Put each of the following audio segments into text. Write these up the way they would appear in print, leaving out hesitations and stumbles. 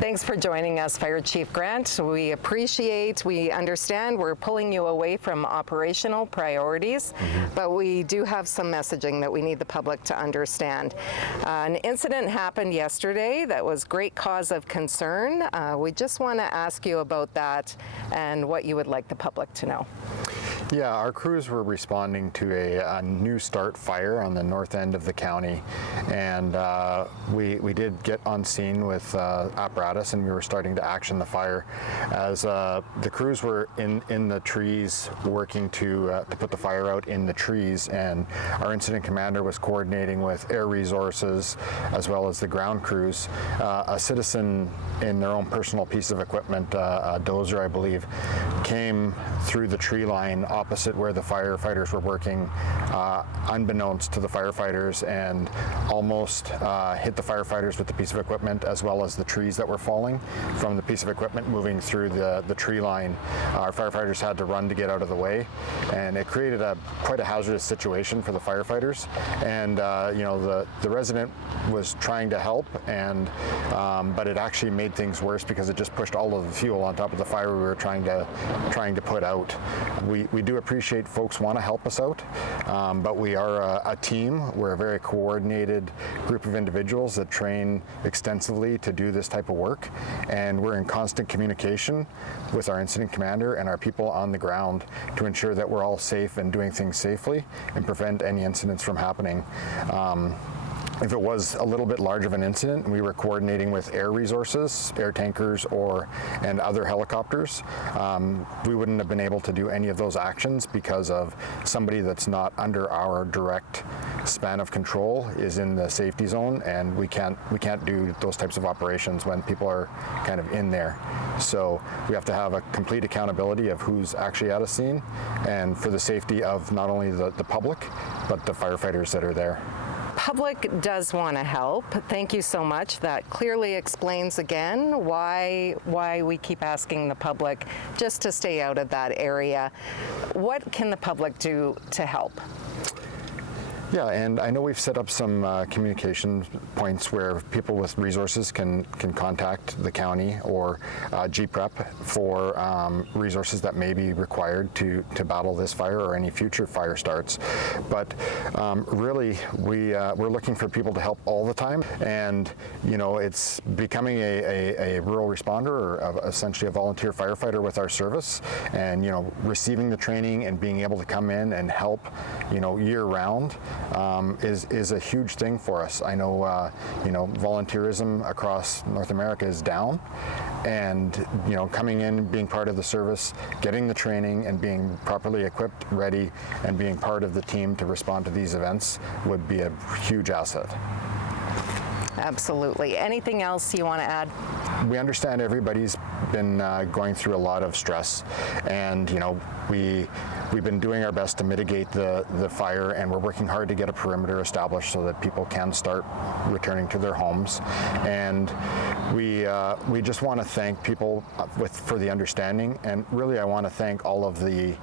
Thanks for joining us, Fire Chief Grant. We understand we're pulling you away from operational priorities, but we do have some messaging that we need the public to understand. An incident happened yesterday that was great cause of concern. We just want to ask you about that and what you would like the public to know. Yeah, our crews were responding to a new start fire on the north end of the county, and we did get on scene with apparatus, and we were starting to action the fire as the crews were in the trees working to put the fire out in the trees, and our incident commander was coordinating with air resources as well as the ground crews. A citizen in their own personal piece of equipment, a dozer I believe, came through the tree line opposite where the firefighters were working, unbeknownst to the firefighters, and almost hit the firefighters with the piece of equipment as well as the trees that were falling from the piece of equipment moving through the tree line. Our firefighters had to run to get out of the way, and it created quite a hazardous situation for the firefighters. And the resident was trying to help, and but it actually made things worse because it just pushed all of the fuel on top of the fire we were trying to put out. We do appreciate folks want to help us out, but we are a team. We're a very coordinated group of individuals that train extensively to do this type of work, and we're in constant communication with our incident commander and our people on the ground to ensure that we're all safe and doing things safely and prevent any incidents from happening. If it was a little bit large of an incident, we were coordinating with air resources, air tankers, and other helicopters. We wouldn't have been able to do any of those actions because of somebody that's not under our direct span of control is in the safety zone, and we can't do those types of operations when people are kind of in there. So we have to have a complete accountability of who's actually at a scene, and for the safety of not only the public, but the firefighters that are there. Public does want to help. Thank you so much. That clearly explains again why we keep asking the public just to stay out of that area. What can the public do to help? Yeah, and I know we've set up some communication points where people with resources can contact the county or GPREP for resources that may be required to battle this fire or any future fire starts. But really, we're looking for people to help all the time, and it's becoming a rural responder or essentially a volunteer firefighter with our service, and receiving the training and being able to come in and help year round is a huge thing for us. I know volunteerism across North America is down, and coming in, being part of the service, getting the training, and being properly equipped, ready, and being part of the team to respond to these events would be a huge asset. Absolutely. Anything else you want to add? We understand everybody's been going through a lot of stress, and we've been doing our best to mitigate the fire, and we're working hard to get a perimeter established so that people can start returning to their homes. And we just want to thank people for the understanding, and really I want to thank all of the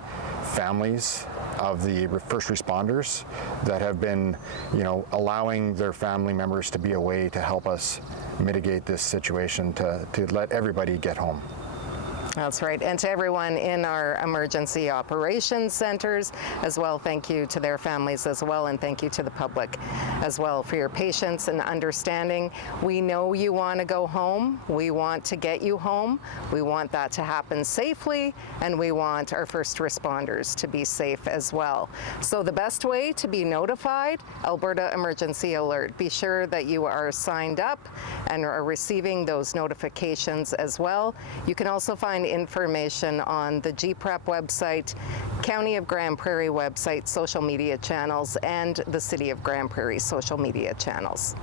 families of the first responders that have been allowing their family members to be away to help us mitigate this situation, to let everybody get home. That's right. And to everyone in our emergency operations centers as well, thank you to their families as well, and thank you to the public as well for your patience and understanding. We know you want to go home. We want to get you home. We want that to happen safely, and we want our first responders to be safe as well. So the best way to be notified, Alberta Emergency Alert. Be sure that you are signed up and are receiving those notifications as well. You can also find information on the GPREP website, County of Grande Prairie website, social media channels, and the City of Grande Prairie social media channels.